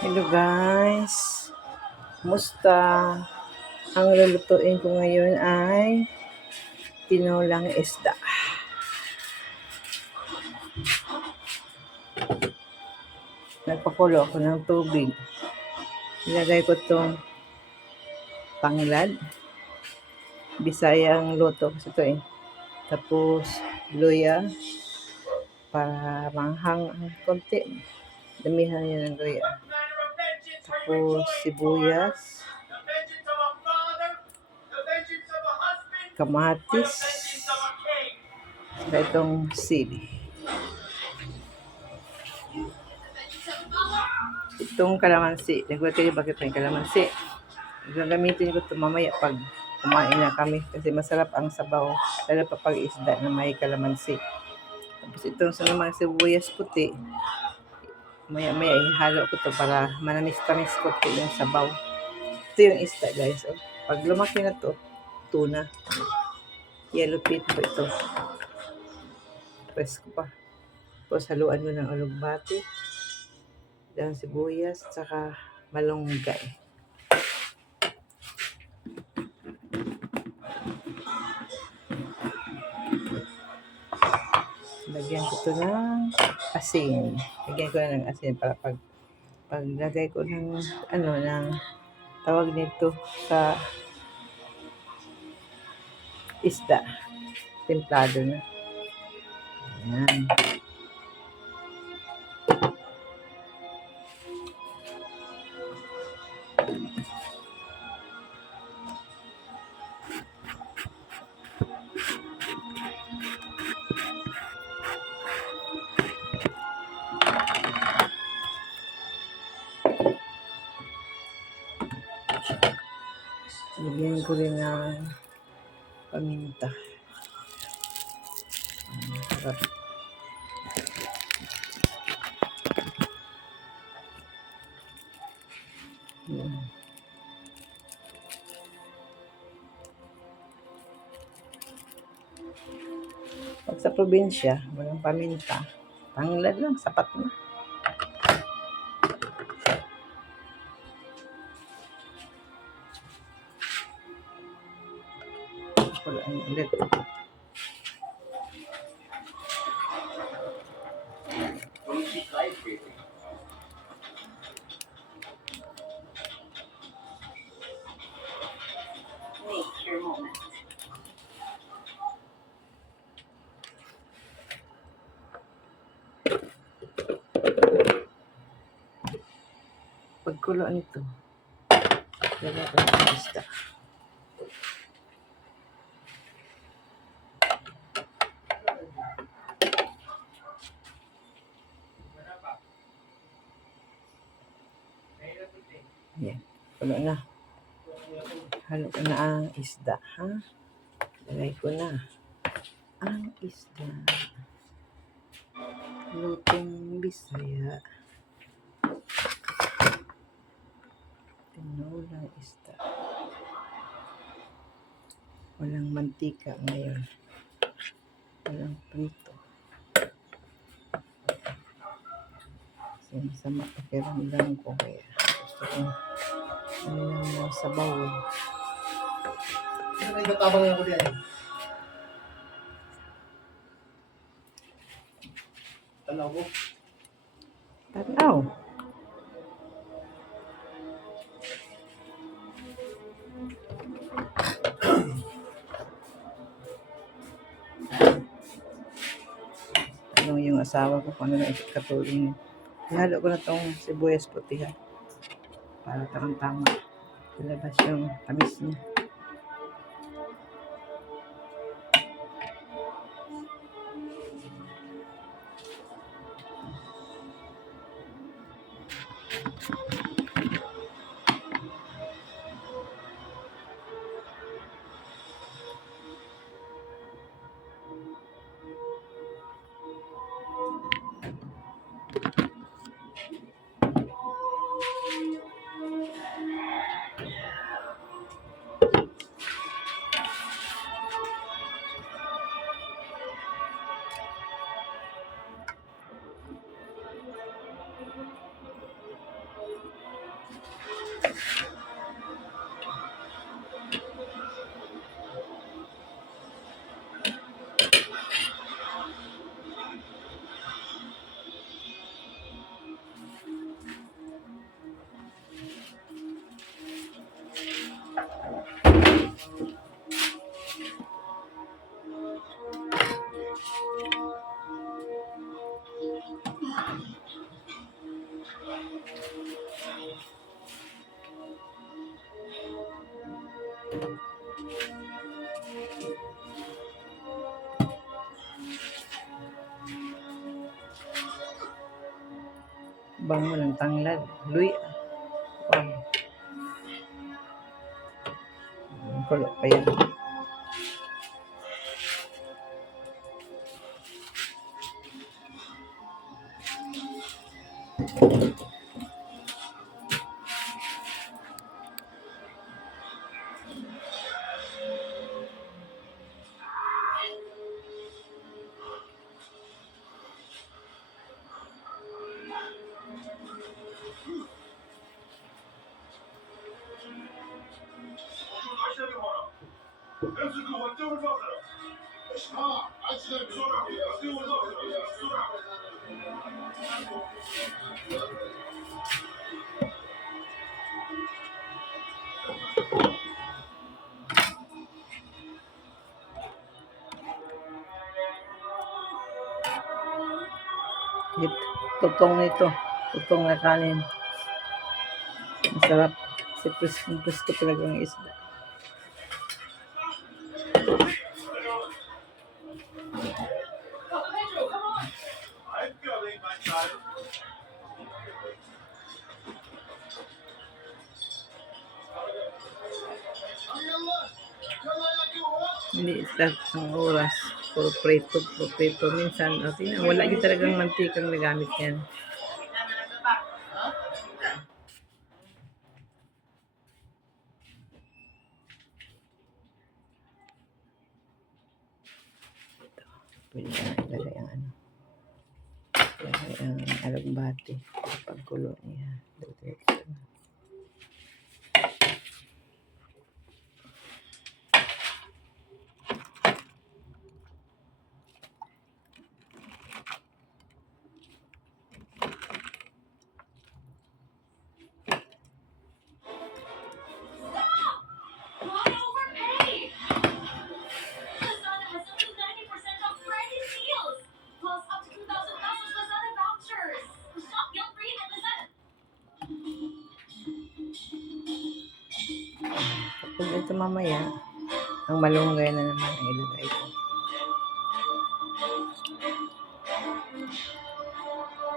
Hello guys, kumusta? Ang lulutuin ko ngayon ay tinolang isda. Nagpakulo ako ng tubig. Ilagay ko itong tanglad. Bisayang luto kasi ito eh. Tapos luya para manghang ang konti. Damihan niya ng luya. Tapos sibuyas, kamatis, saka itong sili. Itong kalamansi, nagwag kayo bakit may kalamansi. Gagamitin ko ito mamaya pag kumain na kami kasi masarap ang sabaw, lalo pa pag isda na may kalamansi. Tapos itong sa naman sibuyas puti, maya-maya ihalo ko ito para manamis-tamis ko ito yung sabaw. Ito yung isda guys. Oh. Pag lumaki na ito, tuna. Yellow pit po ito. Press ko pa. Tapos haluan mo ng alugbati, ng sibuyas, saka malunggay. Lagyan ko ito ng asin. Lagyan ko na ng asin para paglagay ko ng ng tawag nito sa isda. Templado na. Ayan. Lagyan ko rin ng paminta. Sarap. Pag sa probinsya, walang paminta. Tanglad lang, sapat na. Kulaan ulit. Nature moment. Pagkuloan ito, lagyan ko ng isda. Ayan, kulo na. Halo ko na ang isda, ha? Lagay ko na ang isda. Lutong Bisaya. Tinolang isda. Walang mantika ngayon. Walang prito. Kasi masama pakiramdam ko kaya gusto ko ng sabaw. Ano yung tabang ako diyan? Tanaw ko. Tanaw. Yung asawa ko kung ano na ikatuloy. Ihalo ko na itong sibuyas puti ha. Para tamang-tama. Ilabas yung tamis niya. Bango ng tanglad. Luy. Wow. Ang kulo pa yan. Tutong nito. Tutong na kanin. Masarap. Kasi presko talaga ang isda. Hindi lahat ng oras. Puro prito. Minsan, tingnan, wala yung talagang mantikang nagamit yan. Pwede na ilagay ang ano. Ilagay ang alagbati. Pagkulo niya. Diretso na. Tapos ito mamaya, ang malunggay na naman ang ilagay ko.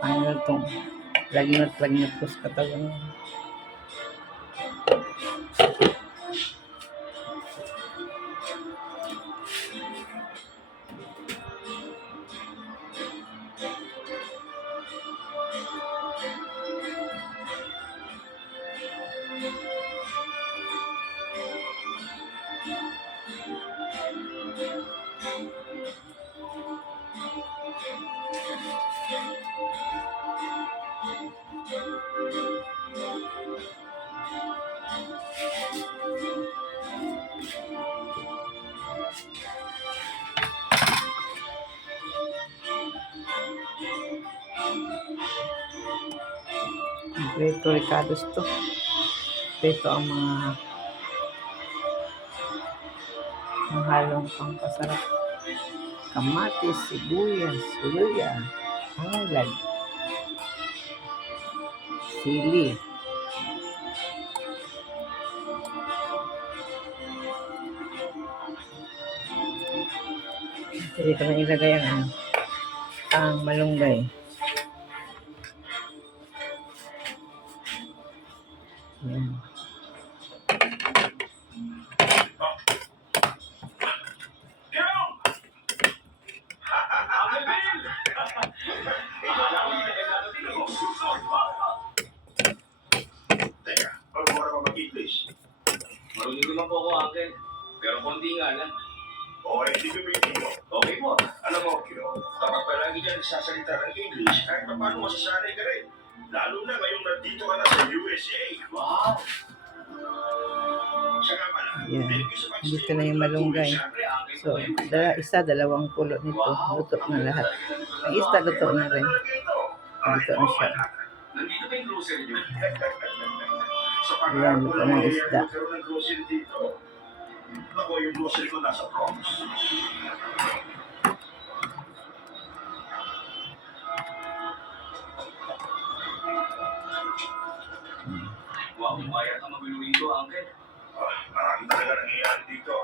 Ano itong lagnat ko sa katawan. Kompleto ricados to. Kompleto ang mga halong pangpasarap. Kamatis, sibuyas, luya, hanglad, sili. Pwede ko na ilagay ang malunggay. Yan. Teka, magmura pa mag-English. Marunong naman po ako, Uncle. Pero konti nga lang. Okay, hindi ko bigyan. Okay po. Alam mo, Kyo, kapag palagi dyan sasalita ng English, kahit pa paano masasanay ka rin. Lalo na ngayong nandito ka na sa USA. Wow! Siya nga pala, Yan. thank you sa Dito na yung malunggay. Siyempre, Uncle So, po yun. dalawang kulo nito. Luto na lahat. Ang isda luto na rin. Luto na siya. Nandito pa yung grocery niyo. Sa Ayan, luto ng isda. magkaroon ng grocery dito. Ako yung grocery ko nasa proms. Wow, kaya ka magulo dito, Uncle. Marami talaga nangyayari dito.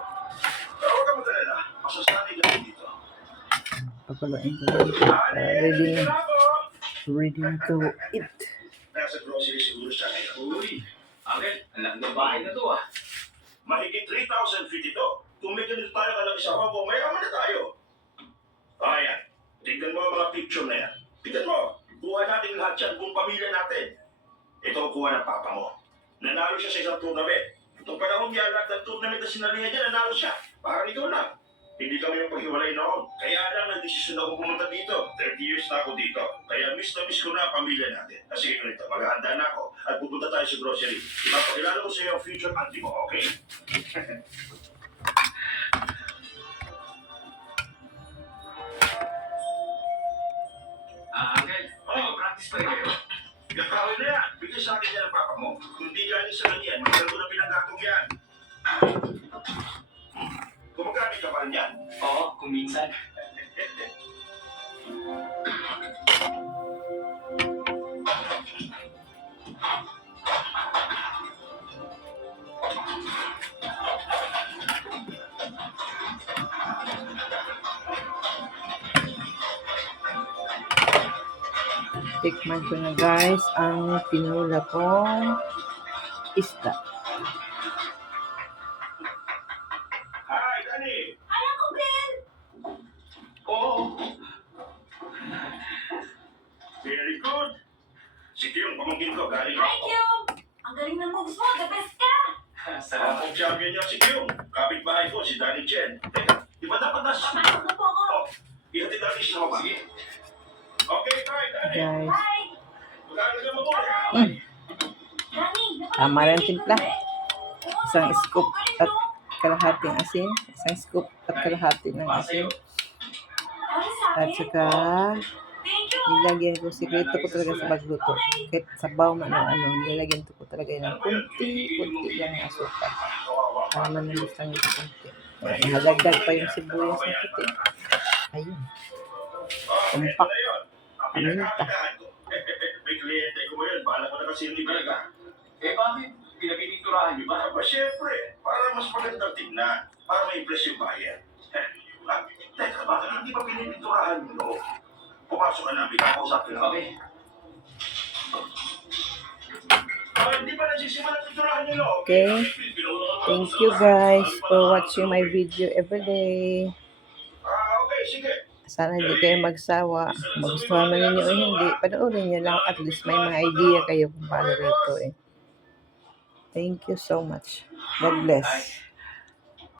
Pero huwag ka magalala. Masasanay ka rin dito. Papalain ko lang ito para ready na. Ready na to eat. Nasa grocery siguro siya ngayon. Uy, Uncle, ang laki ng bahay na to ah. Mahigit 3,000 feet ito. Kung may ganito tayo kalaki sa Hong Kong, mayaman na tayo. Ayan. Tignan mo ang mga picture na yan. Tignan mo. Kuha natin lahat yan buong pamilya natin. Ito ang kuha ng papa mo. Nanalo siya sa isang tournament. Itong panahon niya, lahat ng tournament na sinalihan niya, nanalo siya. Parang ikaw lang. Hindi kami yung paghiwalay noon. Kaya lang nagdesisyon ako pumunta dito. 30 years na ako dito. Kaya miss na miss ko na ang pamilya natin. Kasi ganito, maghahanda na ako at pupunta tayo sa grocery. Ipapakilala ko sa iyo ang future auntie mo, okay? Uncle, practice pa rin kayo. Gagawin na yan. Bigyan sa akin yan ang papa mo. Kung di galing sa kanya yan, magkano ko na pinanggatong yan. Gumagamit ka pa rin yan. Oo, kung minsan. Tikman ko na guys ang pinula kong isda. Hi, Danny! Ay, ako din! Oo. Very good. Sige yung pamangkin ko, galing Hi, ako. Q! Ang galing ng moves mo, the best ka! Salamat. Ang champion niya si Kyung. Kapit-bahay ko, si Danny Chen. Teka, di ba dapat Papasok na po ako! Oh, ihatid natin siya ba? Sige. Okay, bye, Danny. Guys, Hi! Magkano ka mabuhay, ha? Danny, Tama lang timpla. Isang scoop at kalahating asin. Isang scoop at kalahati ng asin. At saka Thank you! nilagyan ko, sikreto ko talaga sa magluto. Kahit sabaw man o ano, nilagyan ko talaga yun ng kunti lang ng asukal. Para manalis lang yung kunti. Ayan, nahalagdag pa yung sibuyas na puti. Ayun. Tumpak. Paminta. May kliyente ko ngayon. Bahala ko na kasi yung libre ka. Eh bakit? Pinapiniturahan niyo ba? Aba, syempre. Para mas magandang tignan. Para may impress yung bayan. Teka, bakit hindi pa pinipinturahan yung loob? Pumasok ka namin. Kakausapin ako. Okay. Hindi pa nagsisimula pinturahan yung loob. Okay. Thank you guys for watching my video every day. Okay, sige. Sana hindi kayo magsawa. Magustuhan man ninyo o hindi, panoorin nyo lang. At least may mga idea kayo kung paano rito eh. Thank you so much. God bless.